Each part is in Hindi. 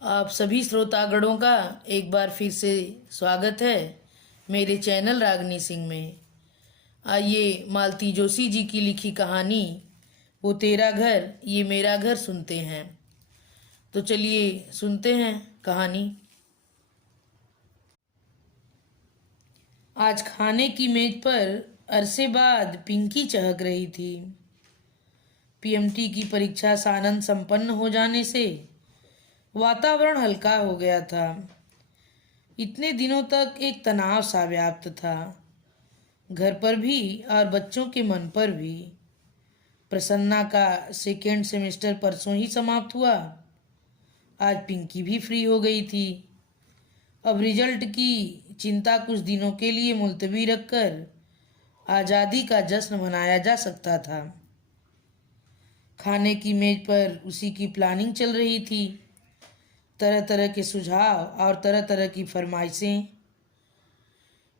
आप सभी श्रोतागणों का एक बार फिर से स्वागत है मेरे चैनल रागनी सिंह में। आइए मालती जोशी जी की लिखी कहानी वो तेरा घर ये मेरा घर सुनते हैं। तो चलिए सुनते हैं कहानी। आज खाने की मेज पर अरसे बाद पिंकी चहक रही थी। पीएमटी की परीक्षा सानंद संपन्न हो जाने से वातावरण हल्का हो गया था। इतने दिनों तक एक तनाव सा व्याप्त था, घर पर भी और बच्चों के मन पर भी। प्रसन्ना का सेकेंड सेमेस्टर परसों ही समाप्त हुआ। आज पिंकी भी फ्री हो गई थी। अब रिजल्ट की चिंता कुछ दिनों के लिए मुलतवी रखकर आज़ादी का जश्न मनाया जा सकता था। खाने की मेज पर उसी की प्लानिंग चल रही थी। तरह तरह के सुझाव और तरह तरह की फरमाइशें।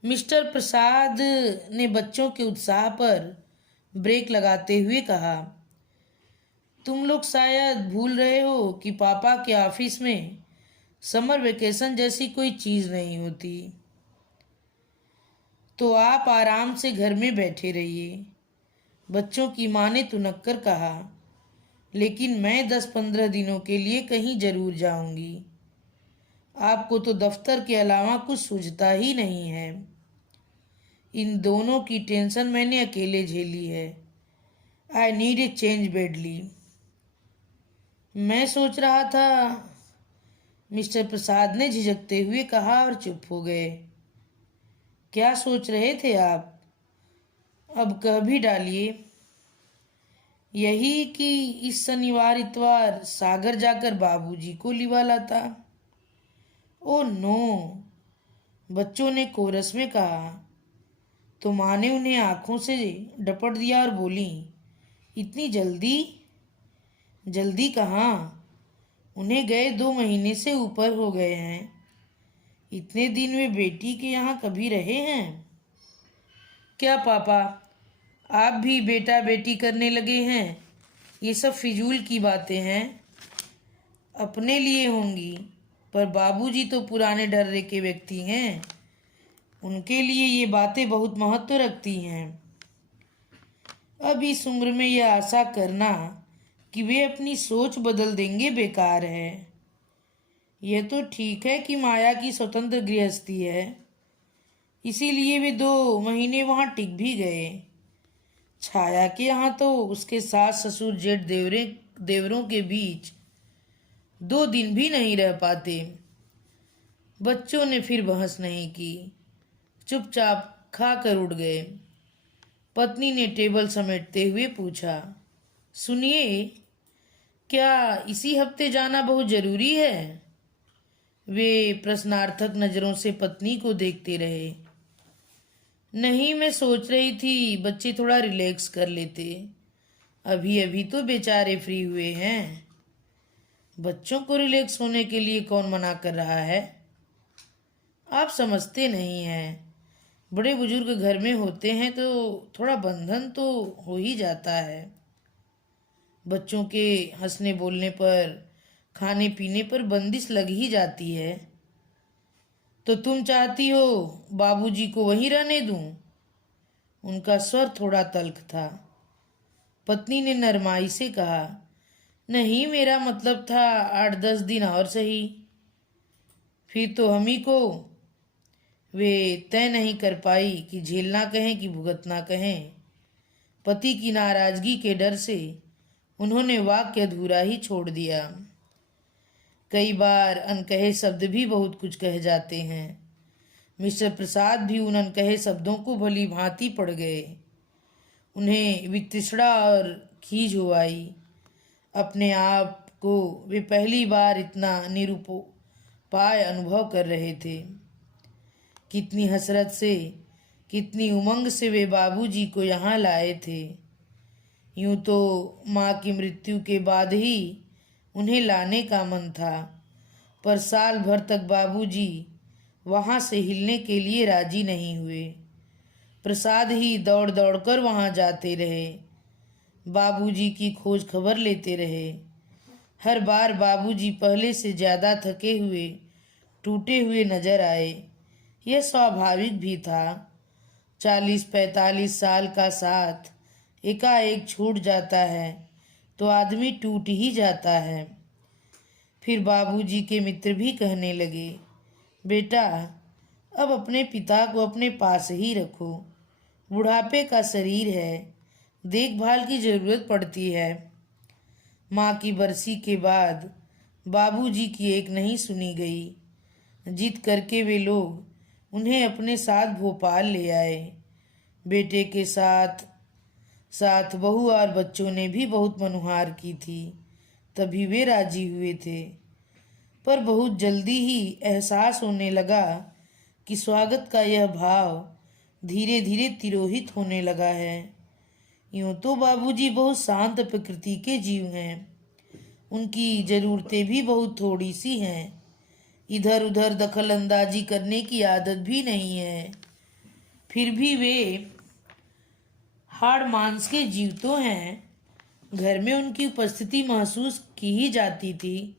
मिस्टर प्रसाद ने बच्चों के उत्साह पर ब्रेक लगाते हुए कहा, तुम लोग शायद भूल रहे हो कि पापा के ऑफिस में समर वेकेशन जैसी कोई चीज़ नहीं होती, तो आप आराम से घर में बैठे रहिए। बच्चों की माँ ने तुनक कर कहा, लेकिन मैं 10-15 दिनों के लिए कहीं जरूर जाऊंगी। आपको तो दफ्तर के अलावा कुछ सूझता ही नहीं है। इन दोनों की टेंशन मैंने अकेले झेली है। I need a change badly. मैं सोच रहा था, मिस्टर प्रसाद ने झिझकते हुए कहा और चुप हो गए। क्या सोच रहे थे आप? अब कह भी डालिए। यही कि इस शनिवार इतवार सागर जाकर बाबूजी को लिवा लाता। ओ नो, बच्चों ने कोरस में कहा। तो माँ ने उन्हें आंखों से डपट दिया और बोली, इतनी जल्दी? जल्दी कहाँ, उन्हें गए 2 महीने से ऊपर हो गए हैं। इतने दिन वे बेटी के यहाँ कभी रहे हैं? क्या पापा, आप भी बेटा बेटी करने लगे हैं? ये सब फिजूल की बातें हैं। अपने लिए होंगी, पर बाबूजी तो पुराने डर्रे के व्यक्ति हैं। उनके लिए ये बातें बहुत महत्व रखती हैं। अब इस उम्र में यह आशा करना कि वे अपनी सोच बदल देंगे बेकार है। यह तो ठीक है कि माया की स्वतंत्र गृहस्थी है, इसीलिए वे 2 महीने वहाँ टिक भी गए। छाया के यहाँ तो उसके सास ससुर जेठ देवरों के बीच 2 दिन भी नहीं रह पाते। बच्चों ने फिर बहस नहीं की, चुपचाप खाकर उड़ गए। पत्नी ने टेबल समेटते हुए पूछा, सुनिए, क्या इसी हफ्ते जाना बहुत जरूरी है? वे प्रश्नार्थक नजरों से पत्नी को देखते रहे। नहीं, मैं सोच रही थी बच्चे थोड़ा रिलैक्स कर लेते। अभी अभी तो बेचारे फ्री हुए हैं। बच्चों को रिलैक्स होने के लिए कौन मना कर रहा है? आप समझते नहीं हैं। बड़े बुजुर्ग घर में होते हैं तो थोड़ा बंधन तो हो ही जाता है। बच्चों के हंसने बोलने पर, खाने पीने पर बंदिश लग ही जाती है। तो तुम चाहती हो बाबूजी को वहीं रहने दूं? उनका स्वर थोड़ा तल्ख था। पत्नी ने नरमाई से कहा, नहीं, मेरा मतलब था 8-10 दिन और सही। फिर तो हम ही को। वे तय नहीं कर पाई कि झेलना कहें कि भुगतना कहें। पति की नाराजगी के डर से उन्होंने वाक्य अधूरा ही छोड़ दिया। कई बार अनकहे शब्द भी बहुत कुछ कह जाते हैं। मिस्टर प्रसाद भी उन अनकहे शब्दों को भली भांति पड़ गए। उन्हें वितृष्णा और खीज हो आई। अपने आप को वे पहली बार इतना निरुपाय अनुभव कर रहे थे। कितनी हसरत से, कितनी उमंग से वे बाबूजी को यहाँ लाए थे। यूं तो माँ की मृत्यु के बाद ही उन्हें लाने का मन था, पर साल भर तक बाबूजी वहाँ से हिलने के लिए राजी नहीं हुए। प्रसाद ही दौड़ दौड़ कर वहाँ जाते रहे, बाबूजी की खोज खबर लेते रहे। हर बार बाबूजी पहले से ज्यादा थके हुए, टूटे हुए नजर आए। यह स्वाभाविक भी था। 40-45 साल का साथ एकाएक छूट जाता है तो आदमी टूट ही जाता है। फिर बाबूजी के मित्र भी कहने लगे, बेटा, अब अपने पिता को अपने पास ही रखो। बुढ़ापे का शरीर है, देखभाल की जरूरत पड़ती है। माँ की बरसी के बाद बाबूजी की एक नहीं सुनी गई। जिद करके वे लोग उन्हें अपने साथ भोपाल ले आए। बेटे के साथ साथ बहू और बच्चों ने भी बहुत मनुहार की थी, तभी वे राजी हुए थे। पर बहुत जल्दी ही एहसास होने लगा कि स्वागत का यह भाव धीरे धीरे तिरोहित होने लगा है। यूं तो बाबूजी बहुत शांत प्रकृति के जीव हैं। उनकी जरूरतें भी बहुत थोड़ी सी हैं। इधर उधर दखल अंदाजी करने की आदत भी नहीं है। फिर भी वे हाड़ मांस के जीव तो हैं। घर में उनकी उपस्थिति महसूस की ही जाती थी।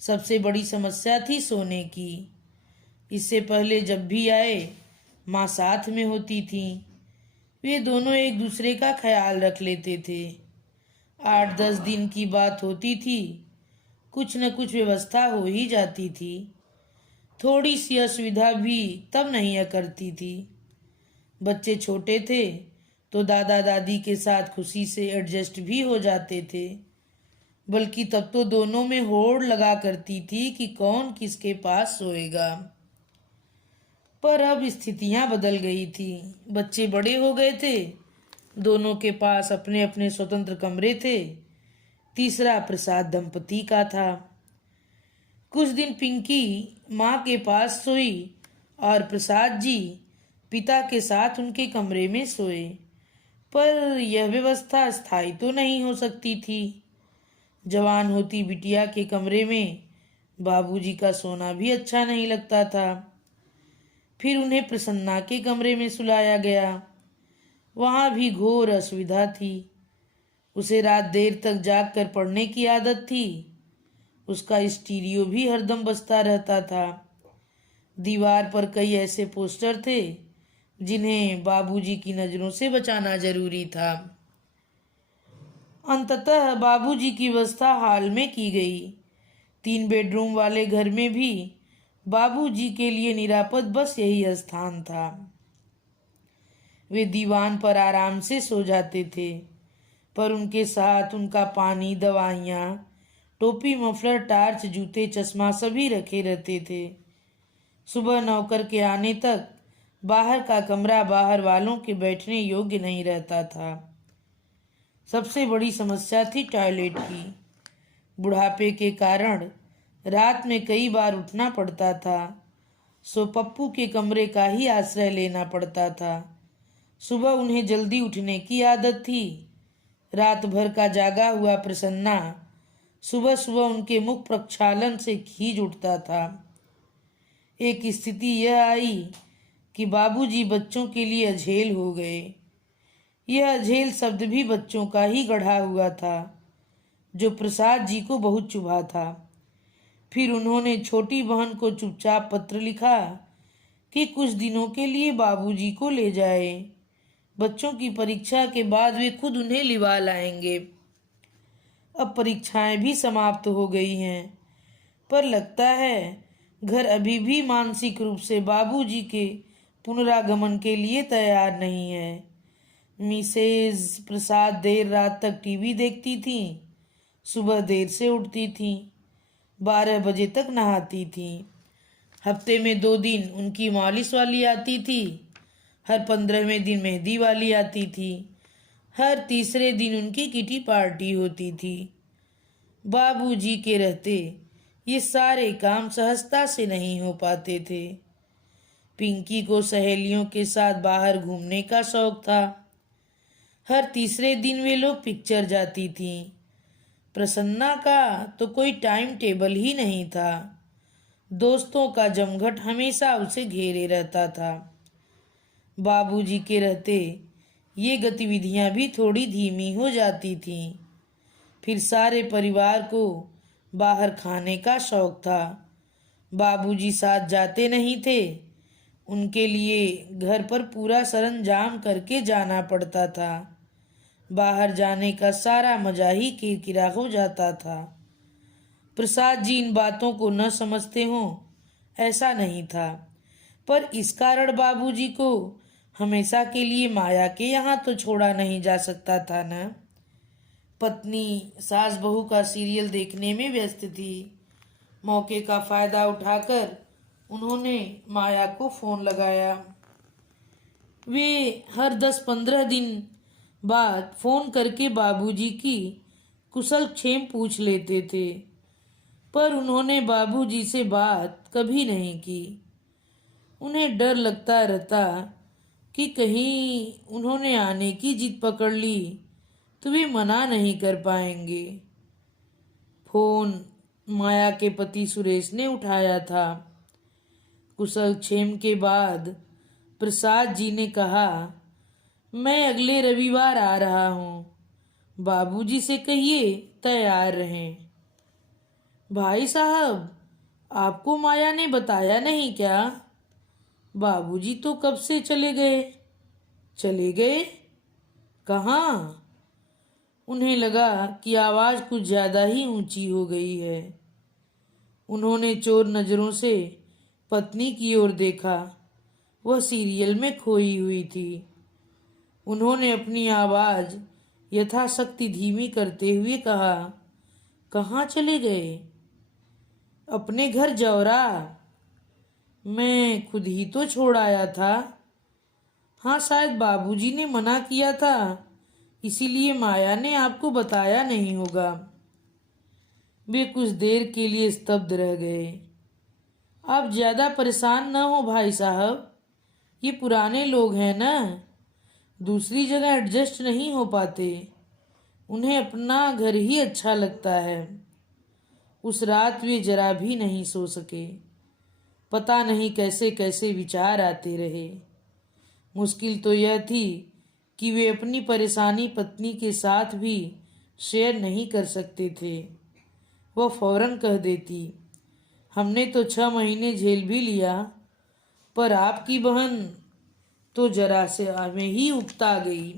सबसे बड़ी समस्या थी सोने की। इससे पहले जब भी आए माँ साथ में होती थी। वे दोनों एक दूसरे का ख्याल रख लेते थे। 8-10 दिन की बात होती थी, कुछ न कुछ व्यवस्था हो ही जाती थी। थोड़ी सी असुविधा भी तब नहीं करती थी। बच्चे छोटे थे तो दादा दादी के साथ खुशी से एडजस्ट भी हो जाते थे। बल्कि तब तो दोनों में होड़ लगा करती थी कि कौन किसके पास सोएगा। पर अब स्थितियां बदल गई थी। बच्चे बड़े हो गए थे, दोनों के पास अपने अपने स्वतंत्र कमरे थे। तीसरा प्रसाद दंपति का था। कुछ दिन पिंकी माँ के पास सोई और प्रसाद जी पिता के साथ उनके कमरे में सोए। पर यह व्यवस्था स्थायी तो नहीं हो सकती थी। जवान होती बिटिया के कमरे में बाबूजी का सोना भी अच्छा नहीं लगता था। फिर उन्हें प्रसन्ना के कमरे में सुलाया गया। वहाँ भी घोर असुविधा थी। उसे रात देर तक जाग कर पढ़ने की आदत थी। उसका स्टीरियो भी हरदम बजता रहता था। दीवार पर कई ऐसे पोस्टर थे जिन्हें बाबूजी की नज़रों से बचाना जरूरी था। अंततः बाबूजी की व्यवस्था हाल में की गई। 3 बेडरूम वाले घर में भी बाबूजी के लिए निरापद बस यही स्थान था। वे दीवान पर आराम से सो जाते थे, पर उनके साथ उनका पानी, दवाइयाँ, टोपी, मफलर, टार्च, जूते, चश्मा सभी रखे रहते थे। सुबह नौकर के आने तक बाहर का कमरा बाहर वालों के बैठने योग्य नहीं रहता था। सबसे बड़ी समस्या थी टॉयलेट की। बुढ़ापे के कारण रात में कई बार उठना पड़ता था, सो पप्पू के कमरे का ही आश्रय लेना पड़ता था। सुबह उन्हें जल्दी उठने की आदत थी। रात भर का जागा हुआ प्रसन्ना सुबह सुबह उनके मुख प्रक्षालन से खींच उठता था। एक स्थिति यह आई कि बाबूजी बच्चों के लिए अझेल हो गए। यह अझेल शब्द भी बच्चों का ही गढ़ा हुआ था, जो प्रसाद जी को बहुत चुभा था। फिर उन्होंने छोटी बहन को चुपचाप पत्र लिखा कि कुछ दिनों के लिए बाबूजी को ले जाए। बच्चों की परीक्षा के बाद वे खुद उन्हें लिवा लाएंगे। अब परीक्षाएं भी समाप्त हो गई हैं, पर लगता है घर अभी भी मानसिक रूप से बाबूजी के पुनरागमन के लिए तैयार नहीं है। मिसेज प्रसाद देर रात तक टीवी देखती थी, सुबह देर से उठती थी, 12 बजे तक नहाती थी। हफ्ते में 2 दिन उनकी मालिश वाली आती थी। हर 15वें दिन मेहंदी वाली आती थी। हर तीसरे दिन उनकी किटी पार्टी होती थी। बाबूजी के रहते ये सारे काम सहजता से नहीं हो पाते थे। पिंकी को सहेलियों के साथ बाहर घूमने का शौक था। हर तीसरे दिन वे लोग पिक्चर जाती थीं। प्रसन्ना का तो कोई टाइम टेबल ही नहीं था। दोस्तों का जमघट हमेशा उसे घेरे रहता था। बाबूजी के रहते ये गतिविधियां भी थोड़ी धीमी हो जाती थीं। फिर सारे परिवार को बाहर खाने का शौक था। बाबूजी साथ जाते नहीं थे। उनके लिए घर पर पूरा सरंजाम करके जाना पड़ता था। बाहर जाने का सारा मजा ही किरकिरा हो जाता था। प्रसाद जी इन बातों को न समझते हों ऐसा नहीं था, पर इस कारण बाबूजी को हमेशा के लिए माया के यहाँ तो छोड़ा नहीं जा सकता था न। पत्नी सास बहू का सीरियल देखने में व्यस्त थी। मौके का फायदा उठाकर उन्होंने माया को फोन लगाया। वे हर 10-15 दिन बाद फोन करके बाबूजी की कुशल क्षेम पूछ लेते थे, पर उन्होंने बाबूजी से बात कभी नहीं की। उन्हें डर लगता रहता कि कहीं उन्होंने आने की जिद पकड़ ली तो वे मना नहीं कर पाएंगे। फोन माया के पति सुरेश ने उठाया था। कुशल क्षेम के बाद प्रसाद जी ने कहा, मैं अगले रविवार आ रहा हूँ, बाबूजी से कहिए तैयार रहें। भाई साहब, आपको माया ने बताया नहीं क्या? बाबूजी तो कब से चले गए। चले गए? कहाँ? उन्हें लगा कि आवाज कुछ ज्यादा ही ऊंची हो गई है। उन्होंने चोर नजरों से पत्नी की ओर देखा। वह सीरियल में खोई हुई थी। उन्होंने अपनी आवाज यथाशक्ति धीमी करते हुए कहा, कहाँ चले गए? अपने घर जौरा। मैं खुद ही तो छोड़ आया था। हाँ, शायद बाबूजी ने मना किया था, इसीलिए माया ने आपको बताया नहीं होगा। वे कुछ देर के लिए स्तब्ध रह गए। आप ज्यादा परेशान न हो भाई साहब, ये पुराने लोग हैं ना, दूसरी जगह एडजस्ट नहीं हो पाते। उन्हें अपना घर ही अच्छा लगता है। उस रात वे जरा भी नहीं सो सके। पता नहीं कैसे कैसे विचार आते रहे। मुश्किल तो यह थी कि वे अपनी परेशानी पत्नी के साथ भी शेयर नहीं कर सकते थे। वह फौरन कह देती, हमने तो 6 महीने झेल भी लिया, पर आपकी बहन तो जरा से में ही उकता गई।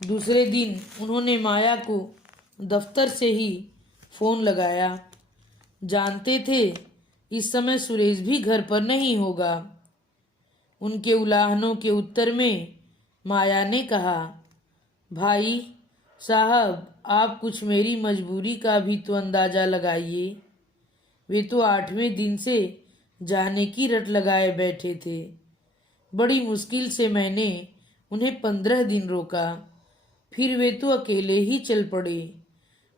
दूसरे दिन उन्होंने माया को दफ्तर से ही फोन लगाया। जानते थे इस समय सुरेश भी घर पर नहीं होगा। उनके उलाहनों के उत्तर में माया ने कहा, भाई साहब, आप कुछ मेरी मजबूरी का भी तो अंदाजा लगाइए। वे तो 8वें दिन से जाने की रट लगाए बैठे थे। बड़ी मुश्किल से मैंने उन्हें 15 दिन रोका, फिर वे तो अकेले ही चल पड़े।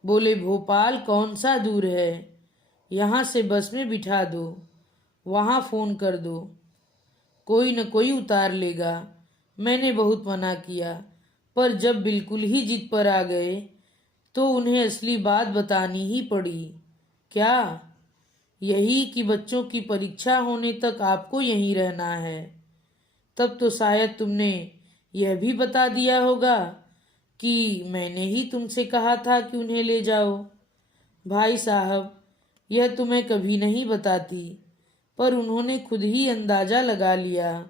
बोले, भोपाल कौन सा दूर है, यहाँ से बस में बिठा दो, वहाँ फोन कर दो, कोई न कोई उतार लेगा। मैंने बहुत मना किया, पर जब बिल्कुल ही जिद पर आ गए तो उन्हें असली बात बतानी ही पड़ी। क्या? यही कि बच्चों की परीक्षा होने तक आपको यहीं रहना है। तब तो शायद तुमने यह भी बता दिया होगा कि मैंने ही तुमसे कहा था कि उन्हें ले जाओ। भाई साहब, यह तुम्हें कभी नहीं बताती, पर उन्होंने खुद ही अंदाजा लगा लिया।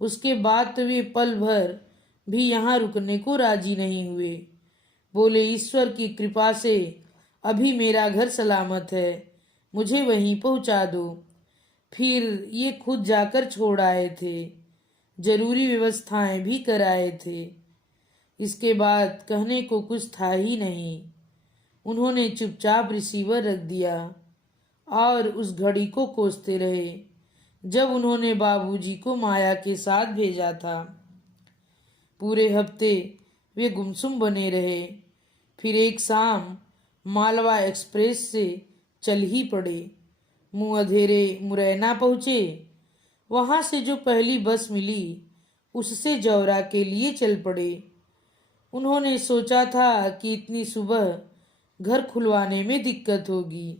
उसके बाद तो वे पल भर भी यहाँ रुकने को राजी नहीं हुए। बोले, ईश्वर की कृपा से अभी मेरा घर सलामत है, मुझे वहीं पहुँचा दो। फिर ये खुद जाकर छोड़ आए थे, जरूरी व्यवस्थाएं भी कराए थे। इसके बाद कहने को कुछ था ही नहीं। उन्होंने चुपचाप रिसीवर रख दिया और उस घड़ी को कोसते रहे जब उन्होंने बाबूजी को माया के साथ भेजा था। पूरे हफ्ते वे गुमसुम बने रहे। फिर एक शाम मालवा एक्सप्रेस से चल ही पड़े। मुँह अधेरे मुरैना पहुँचे। वहाँ से जो पहली बस मिली उससे जौरा के लिए चल पड़े। उन्होंने सोचा था कि इतनी सुबह घर खुलवाने में दिक्कत होगी।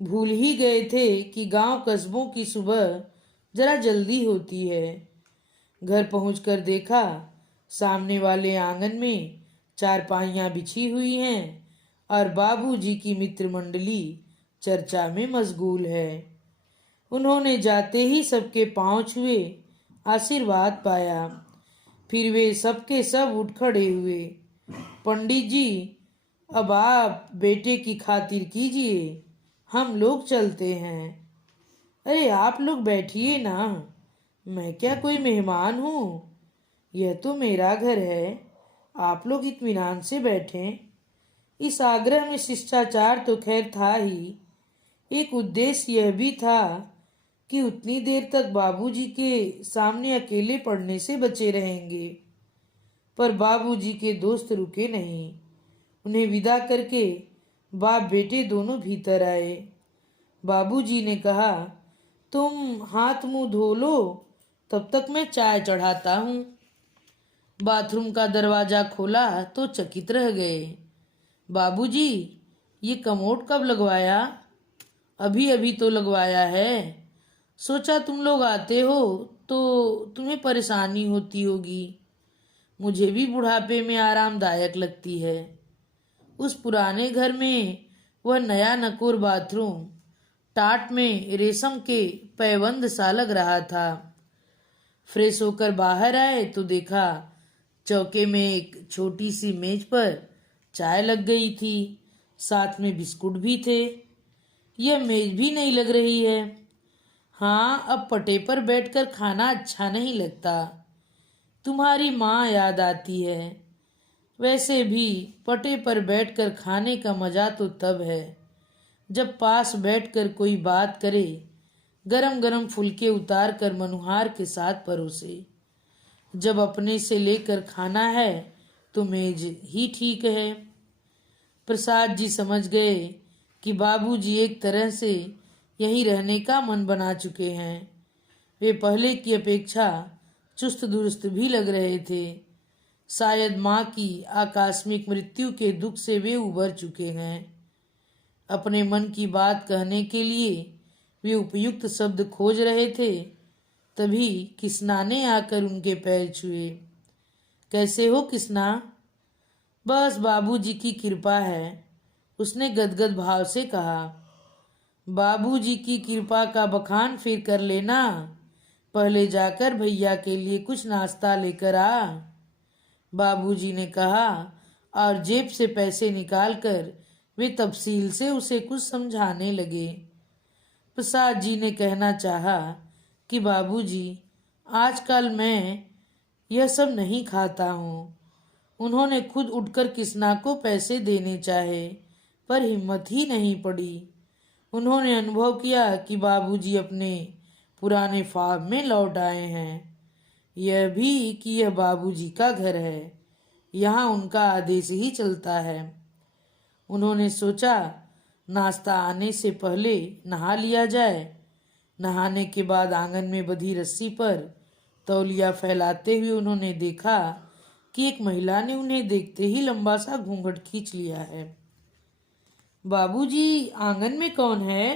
भूल ही गए थे कि गांव कस्बों की सुबह जरा जल्दी होती है। घर पहुंचकर देखा, सामने वाले आंगन में चारपाइयाँ बिछी हुई हैं और बाबूजी की मित्र मंडली चर्चा में मशगूल है। उन्होंने जाते ही सबके पांव छुए, आशीर्वाद पाया। फिर वे सबके सब उठ खड़े हुए। पंडित जी, अब आप बेटे की खातिर कीजिए, हम लोग चलते हैं। अरे आप लोग बैठिए ना, मैं क्या कोई मेहमान हूँ? यह तो मेरा घर है, आप लोग इत्मीनान से बैठें। इस आग्रह में शिष्टाचार तो खैर था ही, एक उद्देश्य यह भी था कि उतनी देर तक बाबूजी के सामने अकेले पड़ने से बचे रहेंगे। पर बाबूजी के दोस्त रुके नहीं। उन्हें विदा करके बाप बेटे दोनों भीतर आए। बाबूजी ने कहा, तुम हाथ मुंह धो लो, तब तक मैं चाय चढ़ाता हूँ। बाथरूम का दरवाजा खोला तो चकित रह गए। बाबूजी, ये कमोड कब लगवाया? अभी अभी तो लगवाया है। सोचा तुम लोग आते हो तो तुम्हें परेशानी होती होगी, मुझे भी बुढ़ापे में आरामदायक लगती है। उस पुराने घर में वह नया नकोर बाथरूम टाट में रेशम के पैबंद सा लग रहा था। फ्रेश होकर बाहर आए तो देखा चौके में एक छोटी सी मेज पर चाय लग गई थी, साथ में बिस्कुट भी थे। यह मेज भी नहीं लग रही है। हाँ, अब पटे पर बैठकर खाना अच्छा नहीं लगता। तुम्हारी माँ याद आती है। वैसे भी पटे पर बैठकर खाने का मजा तो तब है जब पास बैठकर कोई बात करे, गरम गरम फुलके उतार कर मनुहार के साथ परोसे। जब अपने से लेकर खाना है तो मेज ही ठीक है। प्रसाद जी समझ गए कि बाबूजी एक तरह से यहीं रहने का मन बना चुके हैं। वे पहले की अपेक्षा चुस्त दुरुस्त भी लग रहे थे। शायद माँ की आकस्मिक मृत्यु के दुख से वे उबर चुके हैं। अपने मन की बात कहने के लिए वे उपयुक्त शब्द खोज रहे थे, तभी किसना ने आकर उनके पैर छुए। कैसे हो किसना? बस बाबूजी की कृपा है, उसने गदगद भाव से कहा। बाबूजी की कृपा का बखान फिर कर लेना, पहले जाकर भैया के लिए कुछ नाश्ता लेकर आ, बाबूजी ने कहा और जेब से पैसे निकालकर वे तफसील से उसे कुछ समझाने लगे। प्रसाद जी ने कहना चाहा कि बाबूजी, आजकल मैं यह सब नहीं खाता हूँ। उन्होंने खुद उठकर किसना को पैसे देने चाहे, पर हिम्मत ही नहीं पड़ी। उन्होंने अनुभव किया कि बाबूजी अपने पुराने ख्वाब में लौट आए हैं। यह भी कि यह बाबूजी का घर है, यहाँ उनका आदेश ही चलता है। उन्होंने सोचा नाश्ता आने से पहले नहा लिया जाए। नहाने के बाद आंगन में बंधी रस्सी पर तौलिया फैलाते हुए उन्होंने देखा कि एक महिला ने उन्हें देखते ही लंबा सा घूंघट खींच लिया है। बाबूजी, आंगन में कौन है?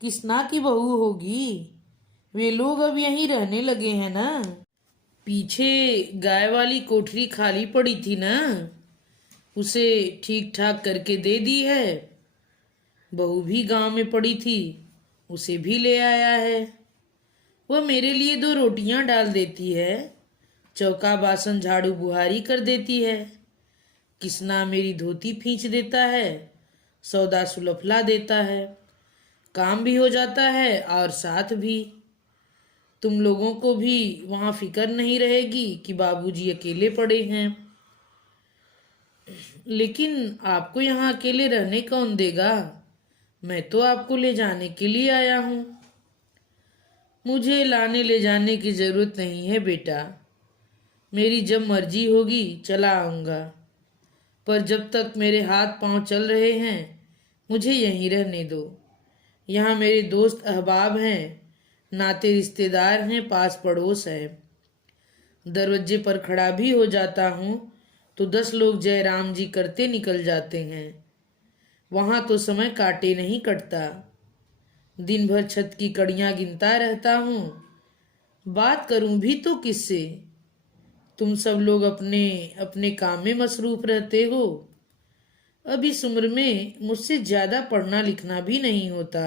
किसना की बहू होगी। वे लोग अब यहीं रहने लगे हैं ना? पीछे गाय वाली कोठरी खाली पड़ी थी ना, उसे ठीक ठाक करके दे दी है। बहू भी गांव में पड़ी थी, उसे भी ले आया है। वह मेरे लिए 2 रोटियां डाल देती है, चौका बासन झाड़ू बुहारी कर देती है। किसना मेरी धोती खींच देता है, सौदा सुलफला देता है, काम भी हो जाता है और साथ भी। तुम लोगों को भी वहाँ फिक्र नहीं रहेगी कि बाबूजी अकेले पड़े हैं। लेकिन आपको यहाँ अकेले रहने कौन देगा? मैं तो आपको ले जाने के लिए आया हूँ। मुझे लाने ले जाने की जरूरत नहीं है बेटा, मेरी जब मर्जी होगी चला आऊँगा। पर जब तक मेरे हाथ पांव चल रहे हैं मुझे यहीं रहने दो। यहाँ मेरे दोस्त अहबाब हैं, नाते रिश्तेदार हैं, पास पड़ोस है। दरवाजे पर खड़ा भी हो जाता हूँ तो 10 लोग जय राम जी करते निकल जाते हैं। वहाँ तो समय काटे नहीं कटता। दिन भर छत की कड़ियाँ गिनता रहता हूँ। बात करूँ भी तो किससे? तुम सब लोग अपने अपने काम में मसरूफ रहते हो। अब इस उम्र में मुझसे ज्यादा पढ़ना लिखना भी नहीं होता।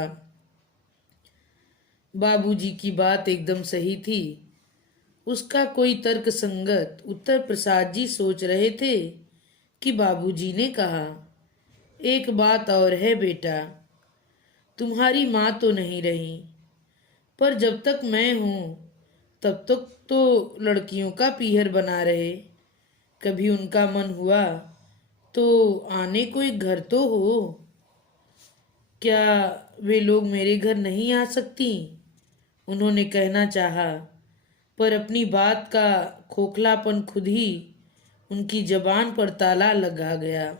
बाबूजी की बात एकदम सही थी। उसका कोई तर्क संगत उत्तर प्रसाद जी सोच रहे थे कि बाबूजी ने कहा, एक बात और है बेटा, तुम्हारी माँ तो नहीं रही, पर जब तक मैं हूँ तब तक तो लड़कियों का पीहर बना रहे। कभी उनका मन हुआ तो आने कोई घर तो हो। क्या वे लोग मेरे घर नहीं आ सकती? उन्होंने कहना चाहा, पर अपनी बात का खोखलापन खुद ही उनकी जबान पर ताला लगा गया।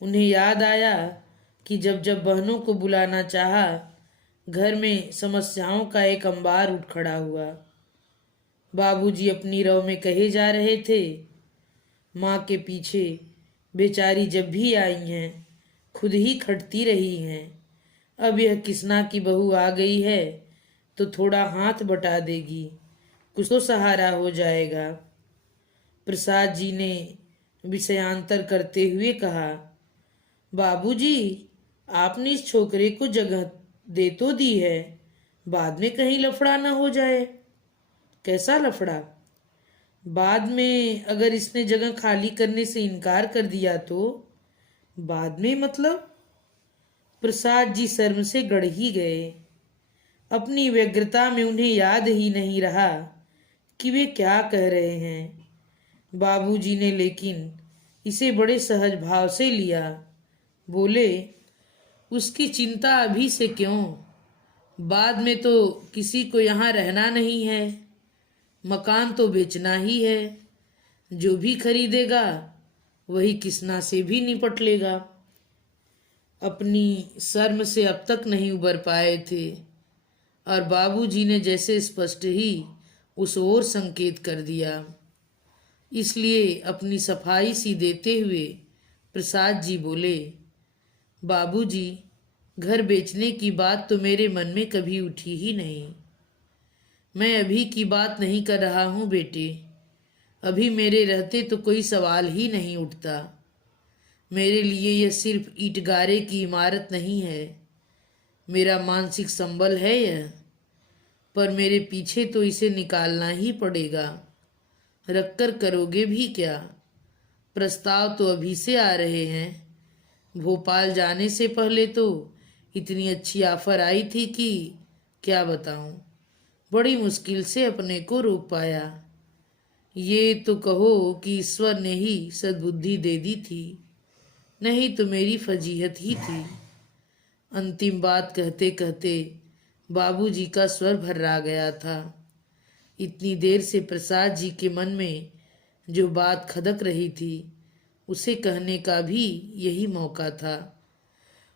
उन्हें याद आया कि जब जब बहनों को बुलाना चाहा, घर में समस्याओं का एक अंबार उठ खड़ा हुआ। बाबूजी अपनी रव में कहे जा रहे थे, माँ के पीछे बेचारी जब भी आई हैं खुद ही खटती रही हैं। अब यह किसना की बहू आ गई है तो थोड़ा हाथ बटा देगी, कुछ तो सहारा हो जाएगा। प्रसाद जी ने विषयांतर करते हुए कहा, बाबूजी, आपने इस छोकरे को जगह दे तो दी है, बाद में कहीं लफड़ा ना हो जाए। कैसा लफड़ा? बाद में अगर इसने जगह खाली करने से इनकार कर दिया तो? बाद में मतलब? प्रसाद जी शर्म से गड़ ही गए। अपनी व्यग्रता में उन्हें याद ही नहीं रहा कि वे क्या कह रहे हैं। बाबूजी ने लेकिन इसे बड़े सहज भाव से लिया। बोले, उसकी चिंता अभी से क्यों? बाद में तो किसी को यहाँ रहना नहीं है, मकान तो बेचना ही है। जो भी खरीदेगा वही किसना से भी निपट लेगा। अपनी शर्म से अब तक नहीं उबर पाए थे और बाबूजी ने जैसे स्पष्ट ही उस ओर संकेत कर दिया। इसलिए अपनी सफाई सी देते हुए प्रसाद जी बोले, बाबूजी, घर बेचने की बात तो मेरे मन में कभी उठी ही नहीं। मैं अभी की बात नहीं कर रहा हूँ बेटे, अभी मेरे रहते तो कोई सवाल ही नहीं उठता। मेरे लिए यह सिर्फ ईंट-गारे की इमारत नहीं है, मेरा मानसिक संबल है यह। पर मेरे पीछे तो इसे निकालना ही पड़ेगा। रखकर करोगे भी क्या? प्रस्ताव तो अभी से आ रहे हैं। भोपाल जाने से पहले तो इतनी अच्छी ऑफर आई थी कि क्या बताऊं, बड़ी मुश्किल से अपने को रोक पाया। ये तो कहो कि ईश्वर ने ही सद्बुद्धि दे दी थी, नहीं तो मेरी फजीहत ही थी। अंतिम बात कहते कहते बाबूजी का स्वर भर्रा गया था। इतनी देर से प्रसाद जी के मन में जो बात खदक रही थी उसे कहने का भी यही मौका था।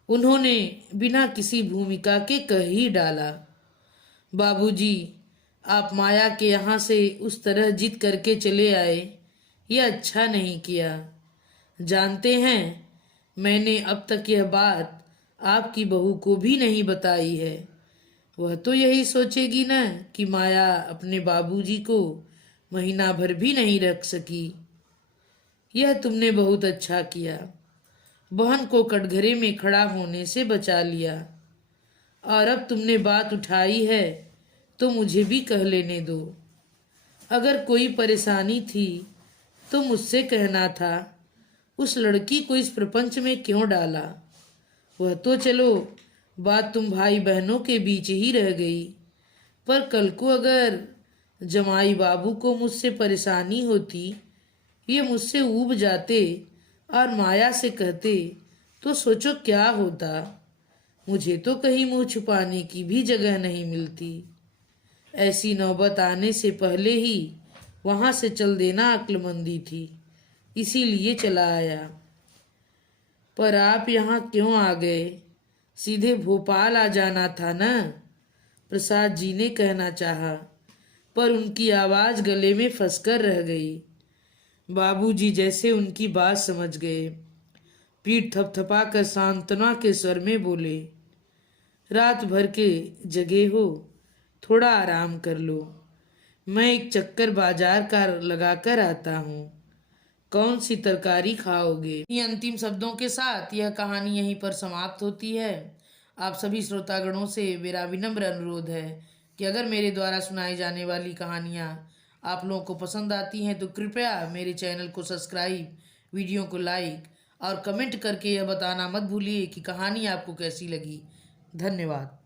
उन्होंने बिना किसी भूमिका के कह ही डाला, बाबूजी, आप माया के यहाँ से उस तरह जिद करके चले आए, यह अच्छा नहीं किया। जानते हैं, मैंने अब तक यह बात आपकी बहू को भी नहीं बताई है। वह तो यही सोचेगी न कि माया अपने बाबूजी को महीना भर भी नहीं रख सकी। यह तुमने बहुत अच्छा किया, बहन को कटघरे में खड़ा होने से बचा लिया। और अब तुमने बात उठाई है तो मुझे भी कह लेने दो। अगर कोई परेशानी थी तो मुझसे कहना था, उस लड़की को इस प्रपंच में क्यों डाला? वह तो चलो बात तुम भाई बहनों के बीच ही रह गई, पर कल को अगर जमाई बाबू को मुझसे परेशानी होती, ये मुझसे ऊब जाते और माया से कहते तो सोचो क्या होता। मुझे तो कहीं मुंह छुपाने की भी जगह नहीं मिलती। ऐसी नौबत आने से पहले ही वहां से चल देना अक्लमंदी थी, इसीलिए चला आया। पर आप यहाँ क्यों आ गए? सीधे भोपाल आ जाना था ना? प्रसाद जी ने कहना चाहा, पर उनकी आवाज गले में फंसकर रह गई। बाबूजी जैसे उनकी बात समझ गए, पीठ थपथपाकर सांत्वना के स्वर में बोले, रात भर के जगे हो, थोड़ा आराम कर लो। मैं एक चक्कर बाजार का लगाकर आता हूँ। कौन सी तरकारी खाओगे? ये अंतिम शब्दों के साथ यह कहानी यहीं पर समाप्त होती है। आप सभी श्रोतागणों से मेरा विनम्र अनुरोध है कि अगर मेरे द्वारा सुनाई जाने वाली कहानियाँ आप लोगों को पसंद आती हैं तो कृपया मेरे चैनल को सब्सक्राइब, वीडियो को लाइक और कमेंट करके यह बताना मत भूलिए कि कहानी आपको कैसी लगी। धन्यवाद।